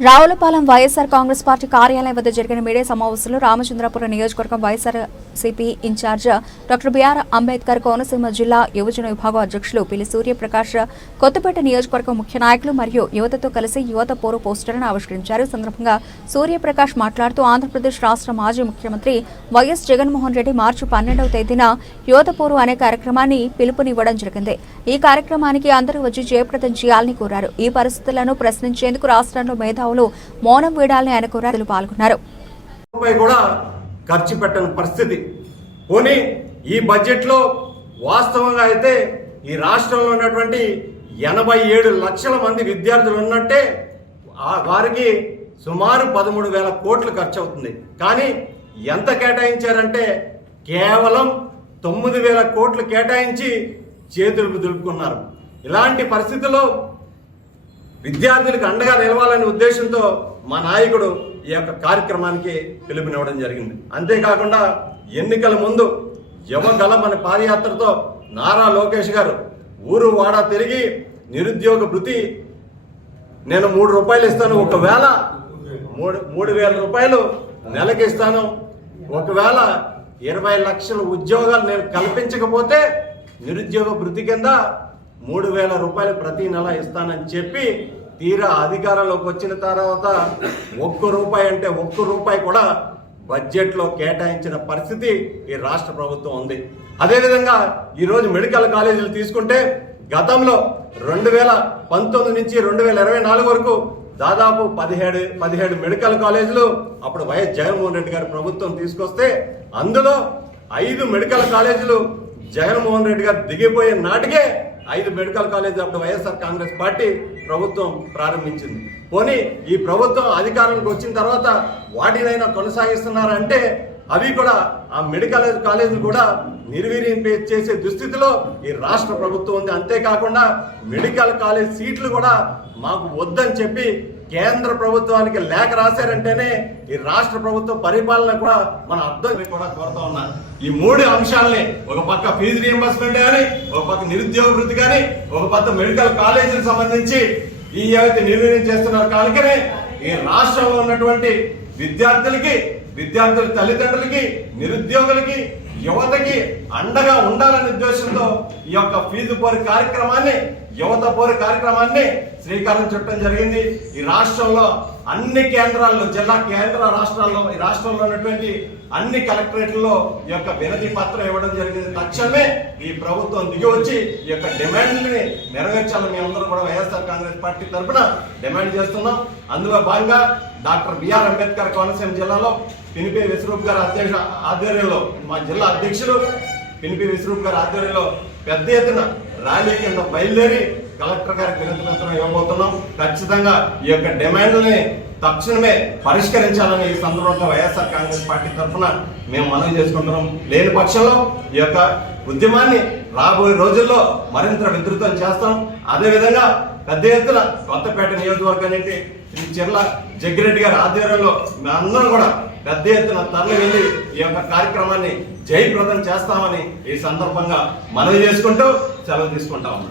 Ravulapalem YSR Congress party కార్యాలయం వద్ద జరిగిన మీడియా సమావేశంలో రామచంద్రపురం నియోజకవర్గం YSR CP incharge doctor BR Ambedkar Konaseema జిల్లా యువజన విభాగం అధ్యక్షులు పిల్లి సూర్యప్రకాష్ కొత్తపేట నియోజకవర్గం ముఖ్య నాయకులు మరియు యువతతో కలిసి యువత పోరు పోస్టర్లను ఆవిష్కరించారు. ఈ సందర్భంగా సూర్యప్రకాష్ మాట్లాడుతూ ఆంధ్రప్రదేశ్ రాష్ట్ర మాజీ ముఖ్యమంత్రి వైఎస్ జగన్మోహన్ రెడ్డి మార్చి పన్నెండవ తేదీన యువత పోరు అనే కార్యక్రమాన్ని పిలుపునివ్వడం జరిగింది. ఈ కార్యక్రమానికి అందరూ వచ్చి జయప్రదం చేయాలని కోరారు. ఈ పరిస్థితులను ప్రశ్నించేందుకు రాష్ట్రంలో మేధావులు మౌనం వీడాలని ఆయన కోరారు. పాల్గొన్నారు. కూడా ఖర్చు పెట్టని పరిస్థితి. పోనీ ఈ బడ్జెట్లో వాస్తవంగా అయితే ఈ రాష్ట్రంలో ఉన్నటువంటి ఎనభై ఏడు లక్షల మంది విద్యార్థులు ఉన్నట్టే వారికి సుమారు పదమూడు వేల కోట్లు ఖర్చు అవుతుంది కానీ ఎంత కేటాయించారంటే కేవలం తొమ్మిది వేల కోట్లు కేటాయించి చేతులు దులుపుకున్నారు. ఇలాంటి పరిస్థితుల్లో విద్యార్థులకు అండగా నిలవాలనే ఉద్దేశంతో మా నాయకుడు ఈ యొక్క కార్యక్రమానికి పిలుపునివ్వడం జరిగింది. అంతేకాకుండా ఎన్నికల ముందు యువగలం అనే పాదయాత్రతో నారా లోకేష్ గారు ఊరు వాడ తిరిగి నిరుద్యోగ భృతి నేను మూడు రూపాయలు ఇస్తాను ఒకవేళ మూడు మూడు వేల రూపాయలు నెలకి ఇస్తాను ఒకవేళ ఇరవై లక్షల ఉద్యోగాలు నేను కల్పించకపోతే నిరుద్యోగ భృతి కింద మూడు వేల రూపాయలు ప్రతి నెల ఇస్తానని చెప్పి తీరా అధికారంలోకి వచ్చిన తర్వాత ఒక్క రూపాయి అంటే ఒక్క రూపాయి కూడా బడ్జెట్లో కేటాయించిన పరిస్థితి ఈ రాష్ట్ర ప్రభుత్వం ఉంది. అదేవిధంగా ఈరోజు మెడికల్ కాలేజీలు తీసుకుంటే గతంలో రెండు వేల పంతొమ్మిది నుంచి రెండు వేల ఇరవై నాలుగు వరకు దాదాపు పదిహేడు పదిహేడు మెడికల్ కాలేజీలు అప్పుడు వైఎస్ జగన్మోహన్ రెడ్డి గారి ప్రభుత్వం తీసుకొస్తే అందులో ఐదు మెడికల్ కాలేజీలు జగన్మోహన్ రెడ్డి గారు దిగిపోయే నాటికే ఐదు మెడికల్ కాలేజీలు అప్పుడు వైఎస్ఆర్ కాంగ్రెస్ పార్టీ ప్రభుత్వం ప్రారంభించింది. పోనీ ఈ ప్రభుత్వం అధికారంలోకి వచ్చిన తర్వాత వాటినైనా కొనసాగిస్తున్నారంటే అవి కూడా ఆ మెడికల్ కాలేజీలు కూడా నిర్వీర్యం చేసే దుస్థితిలో ఈ రాష్ట్ర ప్రభుత్వం ఉంది. అంతేకాకుండా మెడికల్ కాలేజ్ సీట్లు కూడా మాకు వద్దని చెప్పి కేంద్ర ప్రభుత్వానికి లేఖ రాశారంటేనే ఈ రాష్ట్ర ప్రభుత్వ పరిపాలన కూడా మన అర్థం కూడా కోరుతా ఉన్నాను ఈ మూడు అంశాలని ఒక పక్క ఫీజు రియంబర్స్మెంట్ కానీ ఒక పక్క నిరుద్యోగ వృత్తి కానీ ఒక పక్క మెడికల్ కాలేజీకి సంబంధించి ఈ ఏవైతే నిర్వీర్యం చేస్తున్నారు కానుకనే ఈ రాష్ట్రంలో ఉన్నటువంటి విద్యార్థులకి విద్యార్థుల తల్లిదండ్రులకి నిరుద్యోగులకి యువతకి అండగా ఉండాలనే ఉద్దేశంతో ఈ యొక్క ఫీజు పోరు కార్యక్రమాన్ని యువత పోరు కార్యక్రమాన్ని శ్రీకారం చుట్టడం జరిగింది. ఈ రాష్ట్రంలో అన్ని కేంద్రాల్లో జిల్లా కేంద్ర రాష్ట్రాల్లో ఈ రాష్ట్రంలో ఉన్నటువంటి అన్ని కలెక్టరేట్లలో ఈ యొక్క వినతి పత్రం ఇవ్వడం జరిగింది. తక్షణమే ఈ ప్రభుత్వం దిగి వచ్చి ఈ యొక్క డిమాండ్ని నెరవేర్చాలని మేమందరం కూడా వైఎస్ఆర్ కాంగ్రెస్ పార్టీ తరఫున డిమాండ్ చేస్తున్నాం. అందులో భాగంగా డాక్టర్ బిఆర్ అంబేద్కర్ కోనసీమ జిల్లాలో పినిపే విశ్వరూప్ గారి అధ్యక్ష ఆధ్వర్యంలో మా జిల్లా అధ్యక్షులు పినిపి విశ్వరూప్ గారి ఆధ్వర్యంలో పెద్ద ఎత్తున ర్యాలీ కింద బయలుదేరి కలెక్టర్ గారికి వినతి పత్రం ఇవ్వబోతున్నాం. ఖచ్చితంగా ఈ యొక్క డిమాండ్ని తక్షణమే పరిష్కరించాలని ఈ సందర్భంగా వైఎస్ఆర్ కాంగ్రెస్ పార్టీ తరఫున మేము మనవి చేసుకుంటున్నాం. లేని పక్షంలో ఈ యొక్క ఉద్యమాన్ని రాబోయే రోజుల్లో మరింత విస్తృతం చేస్తాం. అదేవిధంగా పెద్ద ఎత్తున కొత్తపేట నియోజకవర్గం నుండి శ్రీ చెర్ల జగ్గిరెడ్డి గారి ఆధ్వర్యంలో మేమందరం కూడా పెద్ద ఎత్తున తరలి వెళ్ళి ఈ యొక్క కార్యక్రమాన్ని జయప్రదం చేస్తామని ఈ సందర్భంగా మనవి చేసుకుంటూ సెలవు తీసుకుంటా ఉన్నాం.